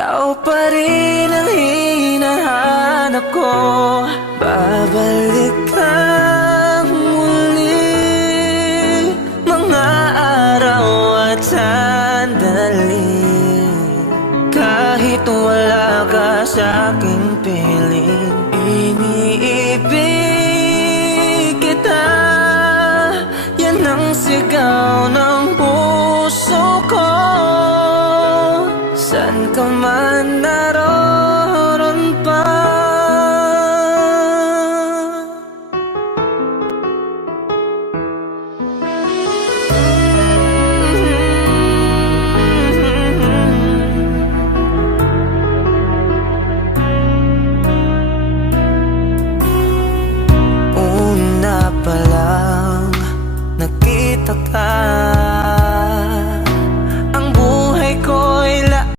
ikaw pa rin ang hinahanap ko. Babalik kang muli, mga araw at sandali. Kahit wala ka sa aking piling, iniibig kita. Yan ang sigaw ng puso ko. San ka man naroon,